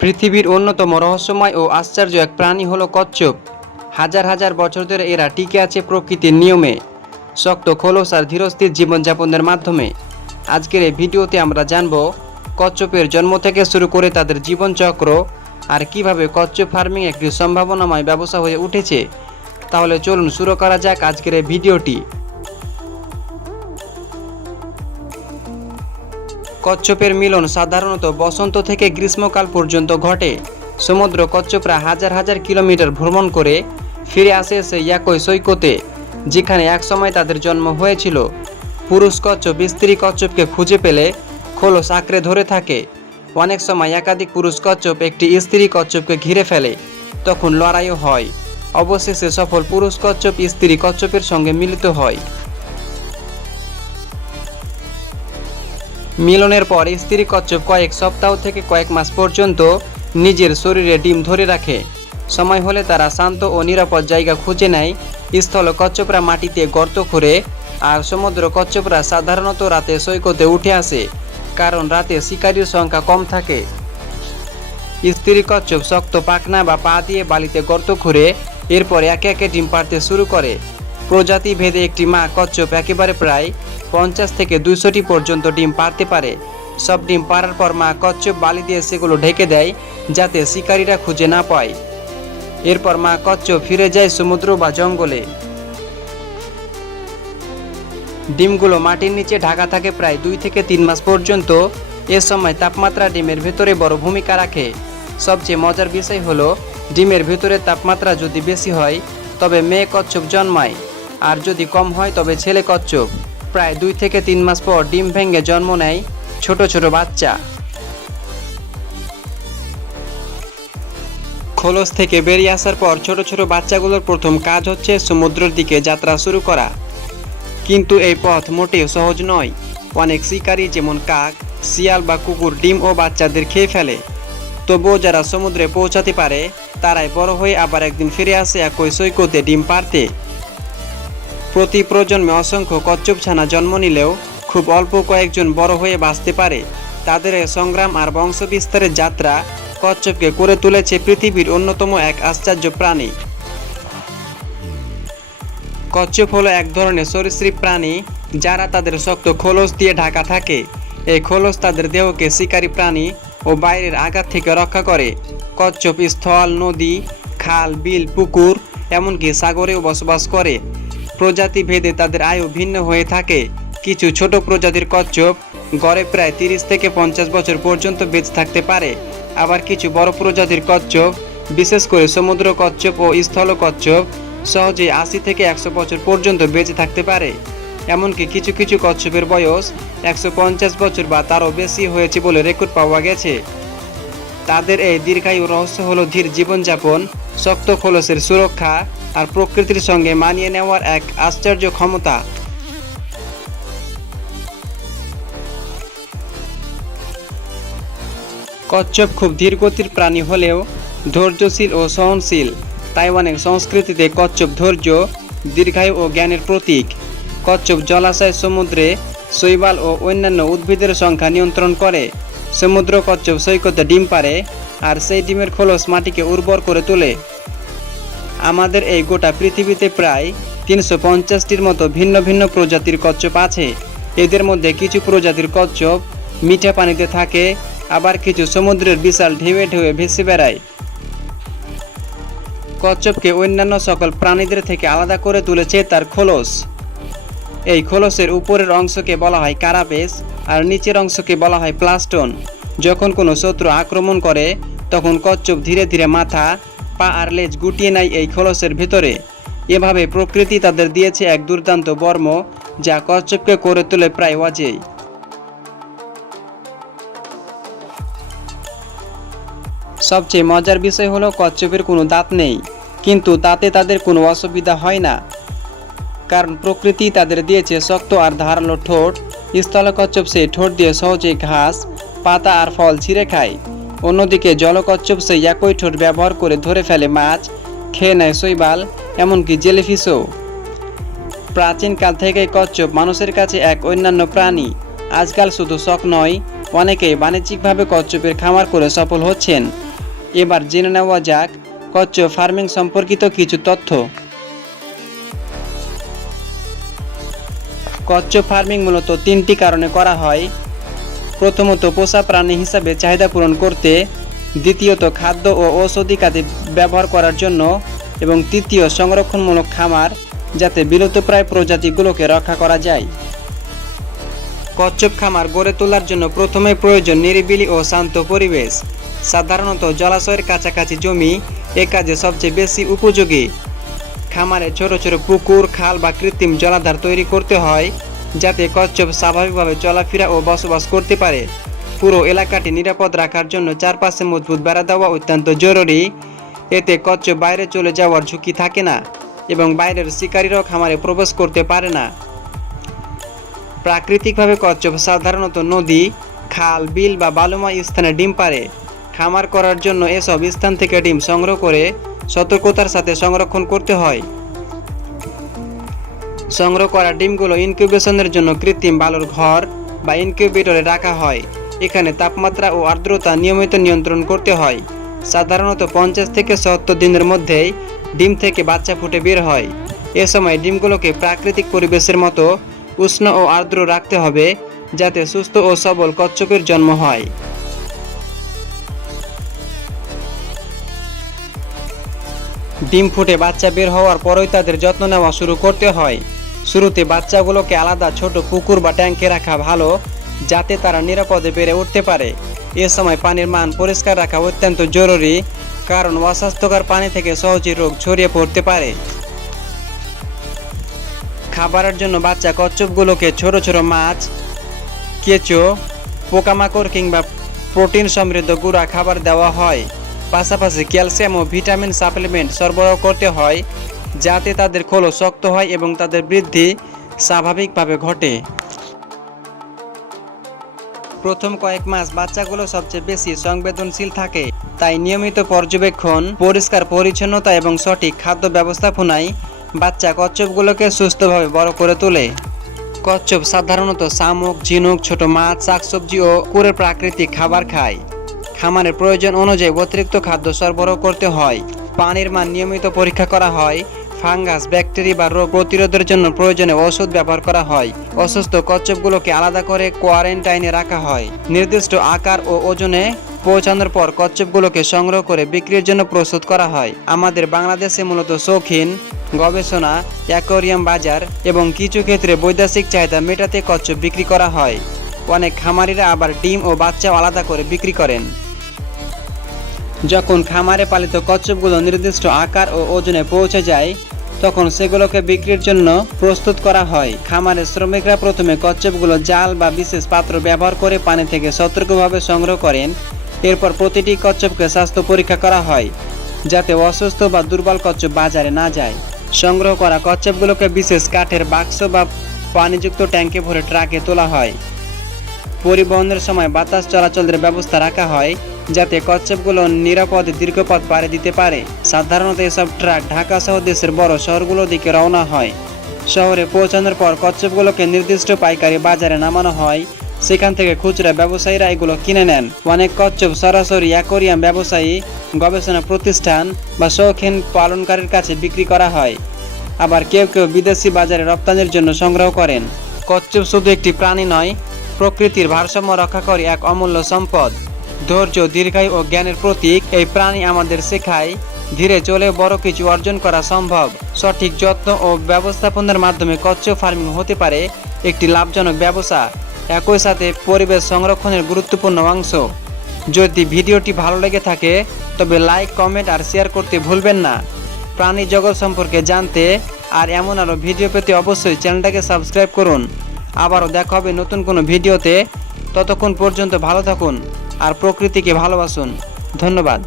পৃথিবীর অন্যতম রহস্যময় ও আশ্চর্য এক প্রাণী হলো কচ্ছপ। হাজার হাজার বছর ধরে এরা টিকে আছে প্রকৃতির নিয়মে, শক্ত, খোলস আর ধীরস্থির জীবনযাপনের মাধ্যমে। আজকের এই ভিডিওতে আমরা জানব কচ্ছপের জন্ম থেকে শুরু করে তাদের জীবনচক্র আর কীভাবে কচ্ছপ ফার্মিং একটি সম্ভাবনাময় ব্যবসা হয়ে উঠেছে। তাহলে চলুন শুরু করা যাক আজকের এই ভিডিওটি। কচ্ছপের মিলন সাধারণত বসন্ত থেকে গ্রীষ্মকাল পর্যন্ত ঘটে। সমুদ্র কচ্ছপরা হাজার হাজার কিলোমিটার ভ্রমণ করে ফিরে আসে সে একই সৈকতে, যেখানে একসময় তাদের জন্ম হয়েছিল। পুরুষ কচ্ছপ স্ত্রী কচ্ছপকে খুঁজে পেলে খোলস আঁকড়ে ধরে থাকে। অনেক সময় একাধিক পুরুষ কচ্ছপ একটি স্ত্রী কচ্ছপকে ঘিরে ফেলে, তখন লড়াইও হয়। অবশেষে সফল পুরুষ কচ্ছপ স্ত্রী কচ্ছপের সঙ্গে মিলিত হয়। মিলনের পর স্ত্রী কচ্ছপ কয়েক সপ্তাহ থেকে কয়েক মাস পর্যন্ত নিজের শরীরে ডিম ধরে রাখে। সময় হলে তারা শান্ত ও নিরাপদ জায়গা খুঁজে নেয়। স্থল কচ্ছপরা মাটিতে গর্ত করে আর সমুদ্র কচ্ছপরা সাধারণত রাতে সৈকতে উঠে আসে, কারণ রাতে শিকারীর সংখ্যা কম থাকে। স্ত্রী কচ্ছপ শক্ত পাখনা বা পা দিয়ে বালিতে গর্ত খুঁড়ে, এরপর একে একে ডিম পাড়তে শুরু করে। প্রজাতি ভেদে একটি মা কচ্ছপ একেবারে প্রায় পঞ্চাশ থেকে দুইশোটি পর্যন্ত ডিম পারতে পারে। সব ডিম পাড়ার পর মা কচ্ছপ বালি দিয়ে সেগুলো ঢেকে দেয়, যাতে শিকারীরা খুঁজে না পায়। এরপর মা কচ্ছপ ফিরে যায় সমুদ্র বা জঙ্গলে। ডিমগুলো মাটির নিচে ঢাকা থাকে প্রায় দুই থেকে তিন মাস পর্যন্ত। এ সময় তাপমাত্রা ডিমের ভেতরে বড় ভূমিকা রাখে। সবচেয়ে মজার বিষয় হলো, ডিমের ভেতরে তাপমাত্রা যদি বেশি হয়, তবে মেয়ে কচ্ছপ জন্মায়। আর যদি কম হয়, তবে ছেলে কচ্ছপ। প্রায় দুই থেকে তিন মাস পর ডিম ভেঙে জন্ম নেয় ছোট ছোট বাচ্চা। খোলস থেকে বেরিয়ে আসার পর ছোট ছোট বাচ্চাগুলোর প্রথম কাজ হচ্ছে সমুদ্রের দিকে যাত্রা শুরু করা। কিন্তু এই পথ মোটেও সহজ নয়। অনেক শিকারী যেমন কাক, শিয়াল বা কুকুর ডিম ও বাচ্চাদের খেয়ে ফেলে। তবুও যারা সমুদ্রে পৌঁছাতে পারে, তারাই বড় হয়ে আবার একদিন ফিরে আসে একই সৈকতে ডিম পারতে প্রতি প্রজন্মে অসংখ্য কচ্ছপ ছানা জন্ম নিলেও খুব অল্প কয়েকজন বড় হয়ে বাঁচতে পারে। তাদের সংগ্রাম আর বংশবিস্তারের যাত্রা কচ্ছপকে করে তুলেছে পৃথিবীর অন্যতম এক আশ্চর্য প্রাণী। কচ্ছপ হলো এক ধরনের সরীসৃপ প্রাণী যারা তাদের শক্ত খোলস দিয়ে ঢাকা থাকে। এই খোলস তাদের দেহকে শিকারী প্রাণী ও বাইরের আঘাত থেকে রক্ষা করে। কচ্ছপ স্থল, নদী, খাল, বিল, পুকুর, এমনকি সাগরেও বসবাস করে। প্রজাতি ভেদে তাদের আয়ু ভিন্ন হয়ে থাকে। কিছু ছোট প্রজাতির কচ্ছপ গড়ে প্রায় তিরিশ থেকে পঞ্চাশ বছর পর্যন্ত বেঁচে থাকতে পারে। আবার কিছু বড় প্রজাতির কচ্ছপ, বিশেষ করে সমুদ্র কচ্ছপ ও স্থল কচ্ছপ সহজেই আশি থেকে একশো বছর পর্যন্ত বেঁচে থাকতে পারে। এমনকি কিছু কিছু কচ্ছপের বয়স একশো পঞ্চাশ বছর বা তারও বেশি হয়েছে বলে রেকর্ড পাওয়া গেছে। তাদের এই দীর্ঘায়ু রহস্য হলো ধীর জীবনযাপন, শক্ত খোলসের সুরক্ষা আর প্রকৃতির সঙ্গে মানিয়ে নেওয়ার এক আশ্চর্য ক্ষমতা। কচ্ছপ খুব ধীরগতির প্রাণী হলেও ধৈর্যশীল ও সহনশীল। তাইওয়ানের সংস্কৃতিতে কচ্ছপ ধৈর্য, দীর্ঘায়ু ও জ্ঞানের প্রতীক। কচ্ছপ জলাশয়, সমুদ্রে শৈবাল ও অন্যান্য উদ্ভিদের সংখ্যা নিয়ন্ত্রণ করে। সমুদ্র কচ্ছপ সৈকতে ডিম পারে আর সেই ডিমের খোলস মাটিকে উর্বর করে তোলে। আমাদের এই গোটা পৃথিবীতে প্রায় তিনশো পঞ্চাশটির মতো ভিন্ন ভিন্ন প্রজাতির কচ্ছপ আছে। এদের মধ্যে কিছু প্রজাতির কচ্ছপ মিঠা পানিতে থাকে, আবার কিছু সমুদ্রের বিশাল ঢেউয়ে ঢেউয়ে ভেসে বেড়ায়। কচ্ছপকে অন্যান্য সকল প্রাণীদের থেকে আলাদা করে তুলেছে তার খোলস। এই খোলসের উপরের অংশকে বলা হয় কারাপেস আর নিচের অংশকে বলা হয় প্লাস্টন। যখন কোনো শত্রু আক্রমণ করে, তখন কচ্ছপ ধীরে ধীরে মাথা পা আর লেজ গুটিয়ে নেয় এই খোলসের ভেতরে। এভাবে প্রকৃতি তাদের দিয়েছে এক দুর্দান্ত বর্ম, যা কচ্ছপকে করে তোলে প্রায় অজেয়। সবচেয়ে মজার বিষয় হলো, কচ্ছপের কোনো দাঁত নেই, কিন্তু তাতে তাদের কোনো অসুবিধা হয় না। কারণ প্রকৃতি তাদের দিয়েছে শক্ত আর ধারালো ঠোঁট, স্থলকচ্ছপ সেই ঠোঁট দিয়ে সহজেই ঘাস, পাতা আর ফল ছিঁড়ে খায়। অন্যদিকে জলকচ্ছপ সেই একই ঠোঁট ব্যবহার করে ধরে ফেলে মাছ, খেয়ে নেয় শৈবাল, এমনকি জেলিফিশও। প্রাচীনকাল থেকেই কচ্ছপ মানুষের কাছে এক অন্যান্য প্রাণী। আজকাল শুধু শখ নয়, অনেকেই বাণিজ্যিকভাবে কচ্ছপের খামার করে সফল হচ্ছেন। এবার জেনে নেওয়া যাক কচ্ছপ ফার্মিং সম্পর্কিত কিছু তথ্য। কচ্ছপ ফার্মিং মূলত তিনটি কারণে করা হয়। প্রথমত পোষা প্রাণী হিসাবে চাহিদা পূরণ করতে, দ্বিতীয়ত খাদ্য ও ঔষধি কাজে ব্যবহার করার জন্য, এবং তৃতীয় সংরক্ষণমূলক খামার যাতে বিলুপ্তপ্রায় প্রজাতিগুলোকে রক্ষা করা যায়। কচ্ছপ খামার গড়ে তোলার জন্য প্রথমে প্রয়োজন নিরিবিলি ও শান্ত পরিবেশ। সাধারণত জলাশয়ের কাছাকাছি জমি এ কাজে সবচেয়ে বেশি উপযোগী। খামারে ছোট ছোট পুকুর, খাল বা কৃত্রিম জলাধার তৈরি করতে হয়। যাতে কচ্ছপ স্বাভাবিকভাবে চলাফেরা ও বসবাস করতে পারে। পুরো এলাকাটি নিরাপদ রাখার জন্য চারপাশে মজবুত বেড়া দেওয়া অত্যন্ত জরুরি। এতে কচ্ছপ বাইরে চলে যাওয়ার ঝুঁকি থাকে না এবং বাইরের শিকারীরাও খামারে প্রবেশ করতে পারে না। প্রাকৃতিকভাবে কচ্ছপ সাধারণত নদী, খাল, বিল বা বালুময় স্থানে ডিম পারে খামার করার জন্য এসব স্থান থেকে ডিম সংগ্রহ করে সতর্কতার সাথে সংরক্ষণ করতে হয়। সংগ্রহ করা ডিমগুলো ইনকিউবেশনের জন্য কৃত্রিম বালুর ঘর বা ইনকিউবেটরে রাখা হয়। এখানে তাপমাত্রা ও আর্দ্রতা নিয়মিত নিয়ন্ত্রণ করতে হয়। সাধারণত পঞ্চাশ থেকে সত্তর দিনের মধ্যেই ডিম থেকে বাচ্চা ফুটে বের হয়। এ সময় ডিমগুলোকে প্রাকৃতিক পরিবেশের মতো উষ্ণ ও আর্দ্র রাখতে হবে যাতে সুস্থ ও সবল কচ্ছপের জন্ম হয়। ডিম ফুটে বাচ্চা বের হওয়ার পরই তাদের যত্ন নেওয়া শুরু করতে হয়। শুরুতে বাচ্চাগুলোকে আলাদা ছোট পুকুর বা ট্যাঙ্কে রাখা ভালো, যাতে তারা নিরাপদে বেড়ে উঠতে পারে। এ সময় পানির মান পরিষ্কার রাখা অত্যন্ত জরুরি, কারণ অস্বাস্থ্যকর পানি থেকে সহজে রোগ ছড়িয়ে পড়তে পারে। খাবারের জন্য বাচ্চা কচ্ছপগুলোকে ছোট ছোট মাছ, কেঁচো, পোকামাকড় কিংবা প্রোটিন সমৃদ্ধ গুঁড়া খাবার দেওয়া হয়। পাশাপাশি ক্যালসিয়াম ও ভিটামিন সাপ্লিমেন্ট সরবরাহ করতে হয়। যাতে তাদের খোলস শক্ত হয় এবং তাদের বৃদ্ধি স্বাভাবিকভাবে ঘটে। প্রথম কয়েক মাস বাচ্চাগুলো সবচেয়ে বেশি সংবেদনশীল থাকে, তাই নিয়মিত পর্যবেক্ষণ, পরিষ্কার পরিচ্ছন্নতা এবং সঠিক খাদ্য ব্যবস্থাপনায় বাচ্চা কচ্ছপগুলোকে সুস্থভাবে বড় করে তোলে। কচ্ছপ সাধারণত শামুক, ঝিনুক, ছোট মাছ, শাকসবজি ও কুরের প্রাকৃতিক খাবার খায়। খামারের প্রয়োজন অনুযায়ী অতিরিক্ত খাদ্য সরবরাহ করতে হয়। পানির মান নিয়মিত পরীক্ষা করা হয় ফাঙ্গাস, ব্যাকটেরিয়া বা রোগ প্রতিরোধের জন্য প্রয়োজনে ওষুধ ব্যবহার করা হয়। অসুস্থ কচ্ছপগুলোকে আলাদা করে কোয়ারেন্টাইনে রাখা হয়। নির্দিষ্ট আকার ও ওজনে পৌঁছানোর পর কচ্ছপগুলোকে সংগ্রহ করে বিক্রির জন্য প্রস্তুত করা হয়। আমাদের বাংলাদেশে মূলত শৌখিন, গবেষণা, অ্যাকোরিয়াম বাজার এবং কিছু ক্ষেত্রে বৈদেশিক চাহিদা মেটাতে কচ্ছপ বিক্রি করা হয়। অনেক খামারিরা আবার ডিম ও বাচ্চাও আলাদা করে বিক্রি করেন। যখন খামারে পালিত কচ্ছপগুলো নির্দিষ্ট আকার ও ওজনে পৌঁছে যায় তখন সেগুলোকে বিক্রির জন্য প্রস্তুত করা হয়। খামারের শ্রমিকরা প্রথমে কচ্ছপগুলো জাল বা বিশেষ পাত্র ব্যবহার করে পানি থেকে সতর্কভাবে সংগ্রহ করেন। এরপর প্রতিটি কচ্ছপকে স্বাস্থ্য পরীক্ষা করা হয়, যাতে অসুস্থ বা দুর্বল কচ্ছপ বাজারে না যায়। সংগ্রহ করা কচ্ছপগুলোকে বিশেষ কাঠের বাক্স বা পানিযুক্ত ট্যাঙ্কে ভরে ট্রাকে তোলা হয়। পরিবহনের সময় বাতাস চলাচলের ব্যবস্থা রাখা হয়, যাতে কচ্ছপগুলো নিরাপদে দীর্ঘপথ পাড়ি দিতে পারে। সাধারণত এসব ট্রাক ঢাকা সহ দেশের বড় শহরগুলোর দিকে রওনা হয়। শহরে পৌঁছানোর পর কচ্ছপগুলোকে নির্দিষ্ট পাইকারি বাজারে নামানো হয়। সেখান থেকে খুচরা ব্যবসায়ীরা এগুলো কিনে নেন। অনেক কচ্ছপ সরাসরি অ্যাকোরিয়াম ব্যবসায়ী, গবেষণা প্রতিষ্ঠান বা শৌখিন পালনকারীর কাছে বিক্রি করা হয়। আবার কেউ কেউ বিদেশি বাজারে রপ্তানির জন্য সংগ্রহ করেন। কচ্ছপ শুধু একটি প্রাণী নয় প্রকৃতির ভারসাম্য রক্ষা করে এক অমূল্য সম্পদ। ধৈর্য, দীর্ঘায়ু ও জ্ঞানের প্রতীক, এই প্রাণী আমাদের শেখায়, ধীরে চলে বড় কিছু অর্জন করা সম্ভব। সঠিক যত্ন ও ব্যবস্থাপনার মাধ্যমে কচ্ছপ ফার্মিং হতে পারে একটি লাভজনক ব্যবসা। একই সাথে পরিবেশ সংরক্ষণের গুরুত্বপূর্ণ অংশ। যদি ভিডিওটি ভালো লেগে থাকে, তবে লাইক, কমেন্ট আর শেয়ার করতে ভুলবেন না। প্রাণী জগৎ সম্পর্কে জানতে আর এমন আরও ভিডিও পেতে অবশ্যই চ্যানেলটাকে সাবস্ক্রাইব করুন। আবারও দেখা হবে নতুন কোনো ভিডিওতে। ততক্ষণ পর্যন্ত ভালো থাকুন আর প্রকৃতিকে ভালোবাসুন। ধন্যবাদ।